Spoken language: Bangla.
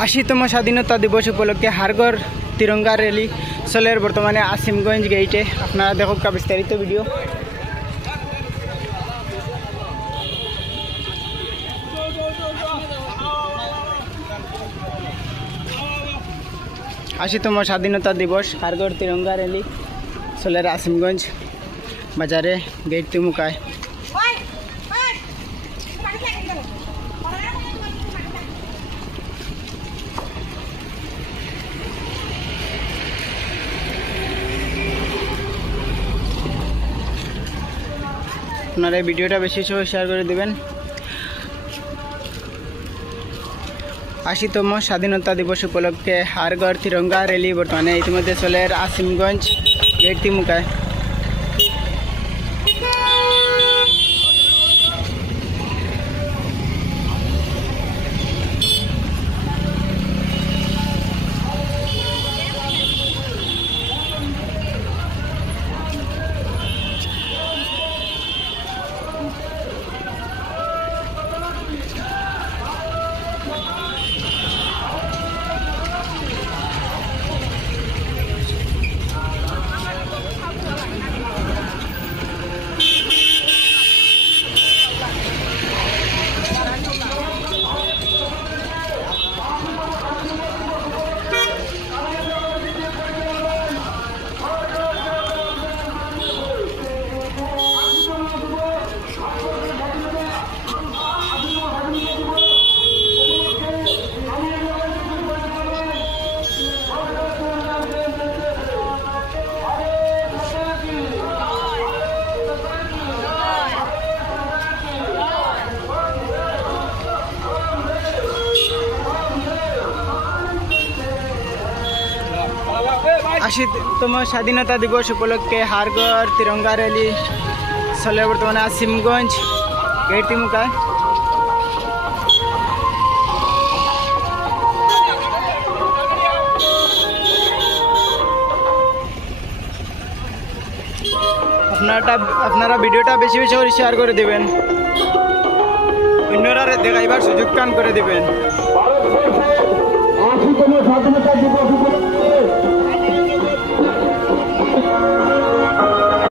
80তম স্বাধীনতা দিবস উপলক্ষে হারগড় তিরঙ্গা র্যালি চলের বর্তমানে আসিমগঞ্জ গেইটে। আপনারা দেখুক বিস্তারিত ভিডিও। আশিতম স্বাধীনতা দিবস হারগড় তিরঙ্গা র্যালি চলের আসিমগঞ্জ বাজারে গেট তিমুকায়। আপনারা এই ভিডিওটা বেশি বেশি শেয়ার করে দেবেন। 80তম স্বাধীনতা দিবস উপলক্ষে হারগড় তিরঙ্গা র্যালি বর্তমানে ইতিমধ্যে চলে আসিমগঞ্জ গেট তিমুকায়। আশিতম স্বাধীনতা দিবস উপলক্ষে হারগড় তিরঙ্গা র্যালি চলে বর্তমানে আসিমগঞ্জ গেট তিমুকায়। আপনারা ভিডিওটা বেশি বেশি করে শেয়ার করে দেবেন, অন্যরা দেখাইবার সুযোগ কান করে দেবেন। 80তম স্বাধীনতা দিবস উপলক্ষে